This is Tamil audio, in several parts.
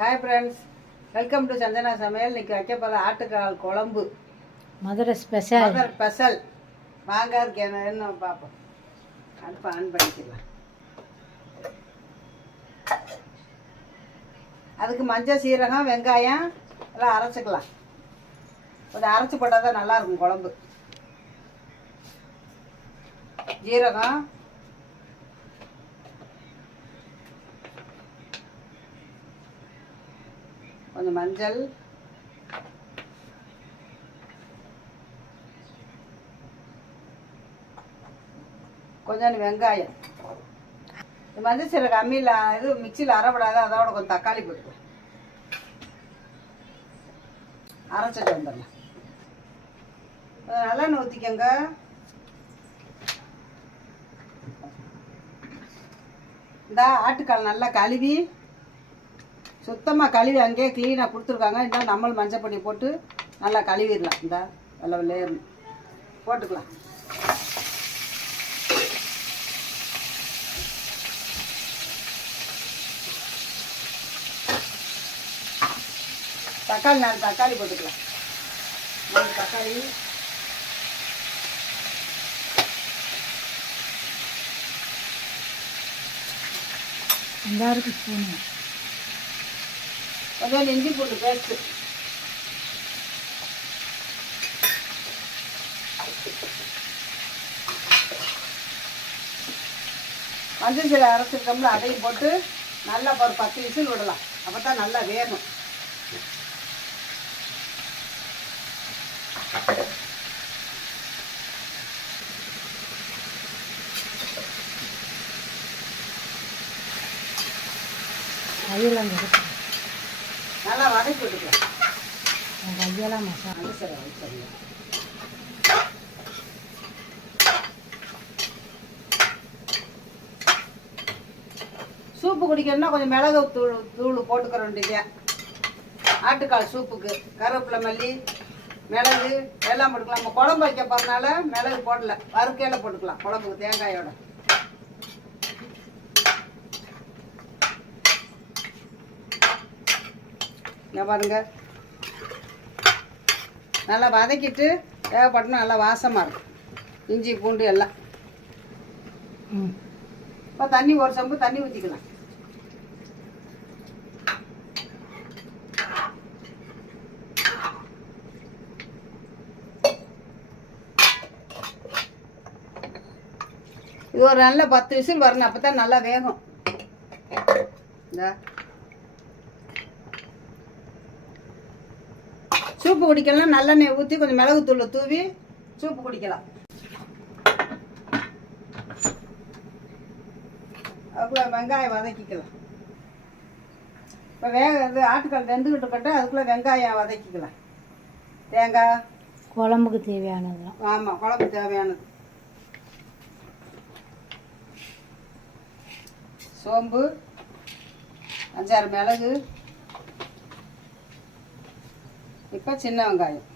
Hi friends, welcome to Chandana Samayal. இன்றைக்கி வைக்க போகிற ஆட்டுக்கால் குழம்பு, மதுரை ஸ்பெஷல். வாங்க அதுக்கு என்ன பார்ப்போம். அடுப்பு ஆன் பண்ணிக்கலாம். அதுக்கு மஞ்சள், சீரகம், வெங்காயம் எல்லாம் அரைச்சிக்கலாம். கொஞ்சம் அரைச்சி போட்டால் தான் நல்லாயிருக்கும் குழம்பு. ஜீரகம், கொஞ்சம் மஞ்சள், கொஞ்சம் வெங்காயம். மஞ்சள் சீரகம் அம்மியில் இது மிக்சியில் அரைப்படாது, அதோட கொஞ்சம் தக்காளி போட்டு அரைச்சிட்டு வந்துடலாம். நல்லெண்ணெய் ஊற்றிக்கங்க. இந்த ஆட்டுக்கால் நல்லா கழுவி சுத்தமாக கழுவி அங்கேயே க்ளீனாக கொடுத்துருக்காங்க. இன்னும் நம்மளும் மஞ்சள் பொடி போட்டு நல்லா கழுவிடலாம். இந்த வெள்ளை வெள்ளையர்னு போட்டுக்கலாம். தக்காளி 4 தக்காளி போட்டுக்கலாம். 4 தக்காளி, எல்லாருக்கும் ஸ்பூனு, கொஞ்சம் இஞ்சி பூண்டு பேஸ்ட்டு, மஞ்சள் சீரகம் அரைச்சிருக்கோம்ல அதையும் போட்டு நல்லா ஒரு 10 விசில் விடலாம். அப்போ தான் நல்லா வேகும். கையெல்லாம் நல்லா வதக்கி விட்டுக்கலாம். கையெல்லாம் மசாலா சரி. சூப்பு குடிக்கணும்னா கொஞ்சம் மிளகு தூள் போட்டுக்கிற வேண்டியது. ஆட்டுக்கால் சூப்புக்கு கருவேப்பிலை, மல்லி, மிளகு எல்லாம் போட்டுக்கலாம். நம்ம குழம்பு வைக்க போகிறதுனால மிளகு போடல, வறுக்கையில் போட்டுக்கலாம் குழம்புக்கு தேங்காயோட. பாருங்க, நல்லா வதக்கிட்டு தேவைப்பட்டனா நல்லா வாசமாக இருக்கும். இஞ்சி பூண்டு எல்லாம். இப்போ தண்ணி, ஒரு சம்பு தண்ணி ஊற்றிக்கலாம். இது ஒரு நல்ல 10 விசில் வரணும். அப்போ தான் நல்லா வேகும். இந்த சூப்பு குடிக்கலாம். நல்லெண்ணெய் ஊற்றி கொஞ்சம் மிளகுத்தூளை தூவி சூப்பு குடிக்கலாம். அதுக்குள்ளே வெங்காயம் வதக்கிக்கலாம். இப்போ இது ஆட்டுக்கால் வெந்துக்கிட்டு இருக்கட்ட அதுக்குள்ளே வெங்காயம் வதக்கிக்கலாம். தேங்காய் குழம்புக்கு தேவையானது. ஆமாம், குழம்புக்கு தேவையானது. சோம்பு, 5-6 மிளகு, இப்போ சின்ன வெங்காயம்,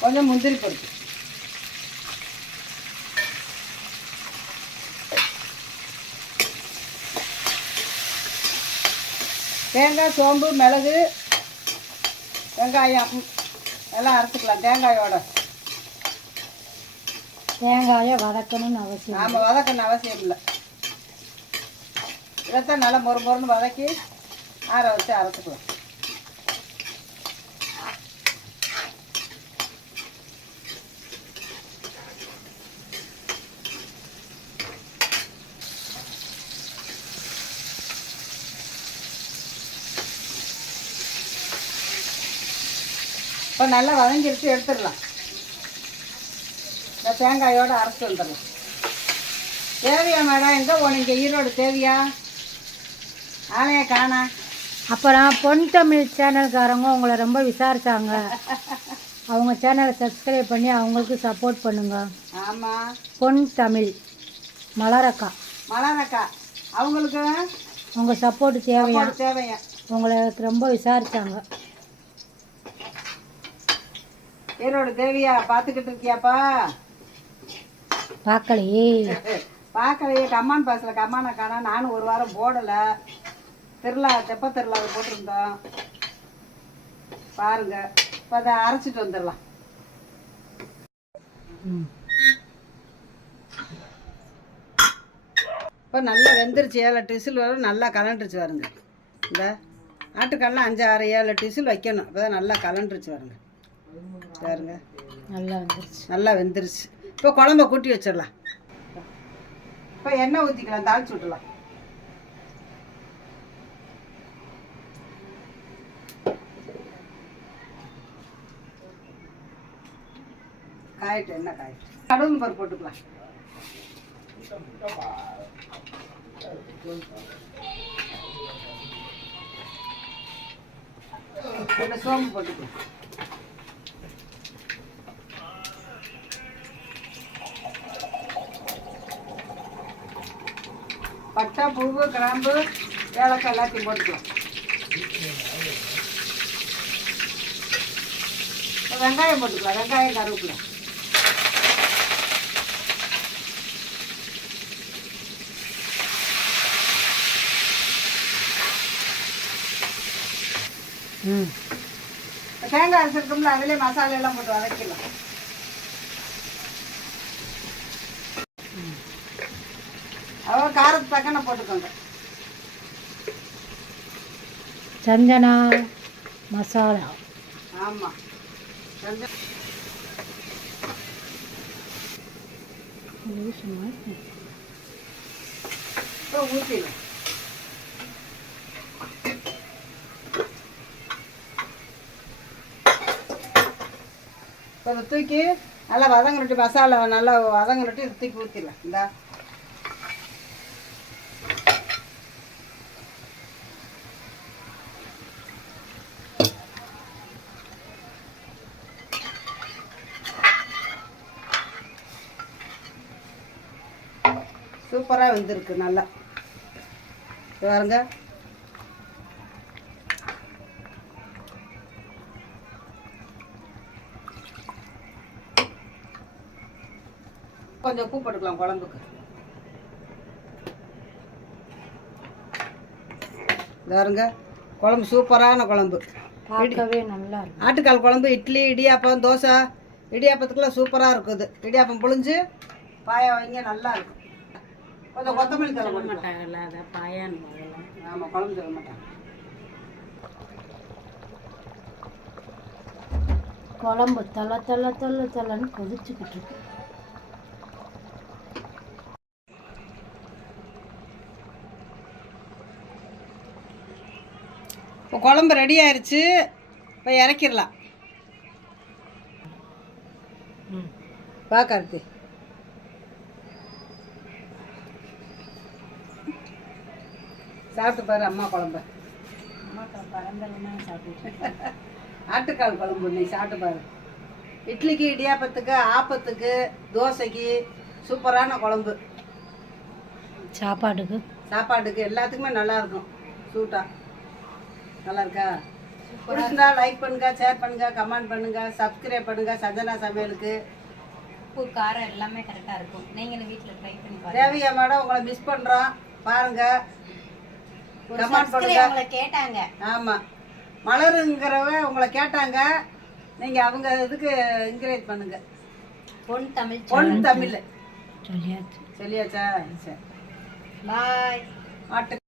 கொஞ்சம் முந்திரி பருப்பு, தேங்காய், சோம்பு, மிளகு, வெங்காயம் எல்லாம் அரைச்சிக்கலாம் தேங்காயோட. தேங்காயை வதக்கணும்னு அவசியம். ஆமாம், வதக்கணும் அவசியம் இல்லை. இதைத்தான் நல்லா மொறுன்னு வதக்கி ஆற வச்சு அரைச்சிக்கலாம். இப்போ நல்லா வதங்கிருச்சு, எடுத்துடலாம். இந்த தேங்காயோடு அரைச்சி வந்துடலாம். தேவையா மேடம்? எங்கே போனீங்க? ஈரோடு தேவையா? ஆளைய காணா. அப்புறம் பொன் தமிழ் சேனல்காரங்க உங்களை ரொம்ப விசாரித்தாங்க. அவங்க சேனலை சப்ஸ்கிரைப் பண்ணி அவங்களுக்கு சப்போர்ட் பண்ணுங்க. ஆமாம், பொன் தமிழ் மலரக்கா அவங்களுக்கு உங்கள் சப்போர்ட் தேவையா? உங்களுக்கு ரொம்ப விசாரித்தாங்க. ஈரோடு தேவியா பார்த்துக்கிட்டு இருக்கியாப்பா? பார்க்கலையே கம்மான் பாஸில் கம்மான காணா. நானும் ஒரு வாரம் போடலை. திருவிழா தெப்ப திருவிழாவை போட்டிருந்தோம் பாருங்க. இப்போ அதை அரைச்சிட்டு வந்துடலாம். இப்போ நல்லா வெந்துருச்சு. 7-8 விசில் வரும். நல்லா கலண்டுருச்சு வருங்க. இந்த ஆட்டுக்கால்லாம் 5-6-7 விசில் வைக்கணும். இப்போ தான் நல்லா கலண்டுருச்சு வருங்க. பாருங்க நல்லா வெந்துருச்சு. இப்போ குழம்ப கூட்டி வச்சிடலாம். இப்போ எண்ணெய் ஊற்றிக்கலாம், தாளிச்சு விட்டுலாம். காயிட்டு எண்ணெய் காயிட்டு கடுகு பருப்பு போட்டுக்கலாம். சோம்பு போட்டுக்கலாம். பட்டை, பூவு, கிராம்பு, ஏலக்காய் எல்லாத்தையும் போட்டுக்கலாம். வெங்காயம் போட்டுக்கலாம். வெங்காயம், கருவேப்பிலை. தேங்காய் அரைச்சிருக்கோம்ல, அதிலே மசாலா எல்லாம் போட்டு வதக்கலாம். அவ்வளோ காரத்து தக்கன போட்டுக்கோங்க. சந்தனா மசாலா. ஆமாம், இப்போ ஊற்றிடும். இப்போ அதை தூக்கி நல்லா வதங்கிட்டு, மசாலா நல்லா வதங்கிட்டு இதை தூக்கி ஊற்றிடலாம். இந்தா சூப்பராக வெந்திருக்கு. நல்லா பாருங்க. கொஞ்சம் உப்பு போட்டுக்கலாம் குழம்புக்கு. பாருங்க, குழம்பு சூப்பரான குழம்பு. பார்க்கவே நல்லா இருக்கு. ஆட்டுக்கால் குழம்பு இட்லி, இடியாப்பம், தோசை, இடியாப்பத்துக்குலாம் சூப்பராக இருக்குது. இடியாப்பம் புழிஞ்சு பாயா வைங்க, நல்லா இருக்கும். கொஞ்சம் கொத்தமல்லி தலை போட மாட்டாங்கல்ல, அதை பாயான்னு போடலாம். ஆமாம், குழம்பு சொல்ல மாட்டாங்க. குழம்பு தலை தலை தலை தலைன்னு கொதிச்சுக்கிட்டு இருக்கு. இப்போ குழம்பு ரெடி ஆயிடுச்சு. இப்போ இறக்கிடலாம். பார்க்கறது சாப்பிட்டு பாரு அம்மா குழம்பு. ஆட்டுக்கால் குழம்பு நீ சாப்பிட்டு பாரு. இட்லிக்கு, இடியாப்பத்துக்கு, ஆப்பத்துக்கு, தோசைக்கு சூப்பரான குழம்பு. சாப்பாட்டுக்கு எல்லாத்துக்குமே நல்லா இருக்கும். சூட்டா நல்லா இருக்கா? பிடிச்சிருந்தா லைக் பண்ணுங்க, ஷேர் பண்ணுங்க, கமெண்ட் பண்ணுங்க, சப்ஸ்கிரைப் பண்ணுங்க. சஞ்சனா சமையலுக்கு உப்பு காரம் எல்லாமே கரெக்டாக இருக்கும். நீங்களும் வீட்டில் ட்ரை பண்ணி பாருங்க. தேவியா மேடம் உங்களை மிஸ் பண்ணுறோம். பாருங்க, கமெண்ட் பண்ணுங்க. உங்களை கேட்டாங்க. ஆமாம், மலருங்கிறவ உங்களை கேட்டாங்க. நீங்கள் அவங்க இதுக்கு என்கரேஜ் பண்ணுங்க. பொன் தமிழ் சொல்லியாச்சு. சொல்லியாச்சா? சரி, பாய். ஆட்டு